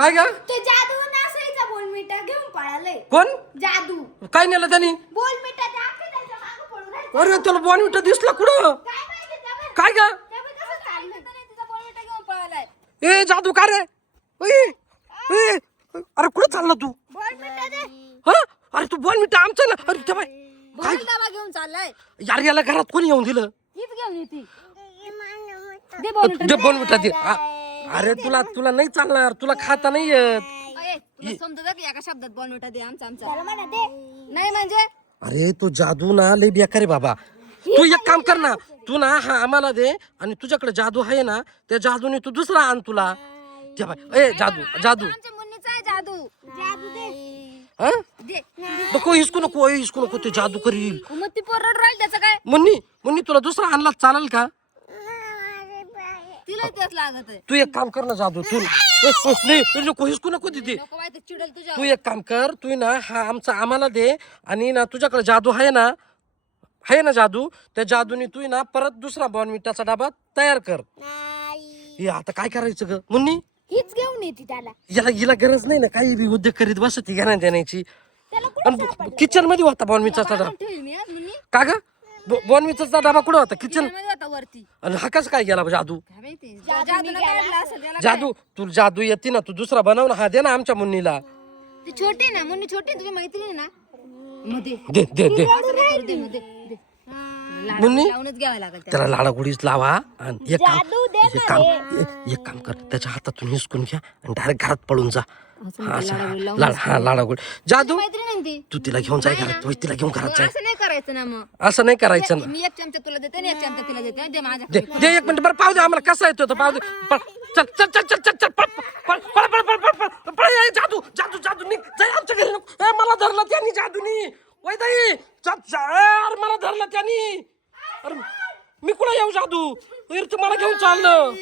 काय ग ते जादू नासायचा बोलमिटा घेऊन पळाले. कोण जादू काय नेलं त्यांनी बोलमिटा त्याच्या मागे पळून राहिला. अरे तुला बॉनविटा दिसला कुठं काय माहिती त्याला? काय ग त्याला कसं चाललं? तिचा बोलमिटा घेऊन पळालाय. ए जादू का रे ओय, ए, अरे कुठं चालला तू बोलमिटा दे. हा अरे तू बॉनविटा आमचं ना अरे त्या बाई काय बोल डबा घेऊन चाललाय. यार याला घरात कोणी येऊन दिलं हीच घेऊन येते. दे दे बोलमिटा. बॉनविटा दे अरे तुला तुला नाही चालणार तुला खाता नाही येत अये, तुला समजतं की एका शब्दात बोलमिटा दे आमचा त्याला म्हणा दे. नाही म्हणजे अरे तो जादू ना लय बेकार आहे बाबा तू एक काम कर ना तू ना हा आम्हाला दे आणि तुझ्याकडे जादू आहे ना त्या जादूने तू दुसरा आण तुला त्या बाई ए जादू जादू आमच्या मुन्नीचा आहे जादू. जादू दे. हा दे. नको हिसकू नको ते जादू करील मग ती पोरड राहील त्याचं काय? मुन्नी मुन्नी तुला दुसरा आणला चालेल का तिला तेच लागत आहे. तू एक काम कर ना जादू तू नाही तू नको हिसकू नको तिथे नको माहिती चिडल तुझ्या. तू एक काम कर तू ना हा आमचा आम्हाला दे आणि ना तुझ्याकडे जादू आहे ना जादू त्या जादूने तू ना परत दुसरा बॉर्नविटाचा डबा तयार कर हे आता काय करायचं ग मुन्नी हीच घेऊन येते त्याला. हिला गरज नाही ना काही बी उद्योग करीत बसती घेण्या देण्याची त्याला कुठं किचन मध्ये होता बॉर्नविटाचा डबा ठेवील मी आज मुन्नी. का ग बॉर्नविटाचा डबा कुठं होता किचन मध्ये होता वरती. आणि हा कसं काय गेला जादू काय माहिती जादूने काढला असेल त्याला. जादू तू जादू येते ना तू दुसरा बनव ना हा दे ना आमच्या मुन्नीला ती छोटी आहे ना मुन्नी छोटी आहे, तुझी मैत्रीण आहे ना मध्ये. दे दे दे असं नाही करू दे मध्ये दे. मुन्नी लावूनच घ्यावा लागेल त्याला. त्याला लाडागुडीच लावा आणि एक काम कर त्याच्या हातातून हिसकून घ्या आणि डायरेक्ट घरात पळून जा लाडागुड जादू मैत्रीण आहे ना ती. तू तिला घेऊन जाय घरात होय, तिला घेऊन घरात जाय असं नाही करायचं ना मग. असं नाही करायचं ना मी एक चमचा तुला देते आणि एक चमचा तिला देते. दे माझ्या दे दे एक मिनिट बरं पाहू दे आम्हाला कसं येतो पाहू दे चल चल चल चल चल चल पळ पळ पळ पळ पळ पळ पळ पळ ए, जादू जादू जादू निघ जाय आमच्या घरी नको. ए, मला धरलं त्यांनी जादूनी वय ताई अरे मला धरलं त्यांनी अरे मी कुठं येऊ जादू तुम्हाला घेऊन चाललं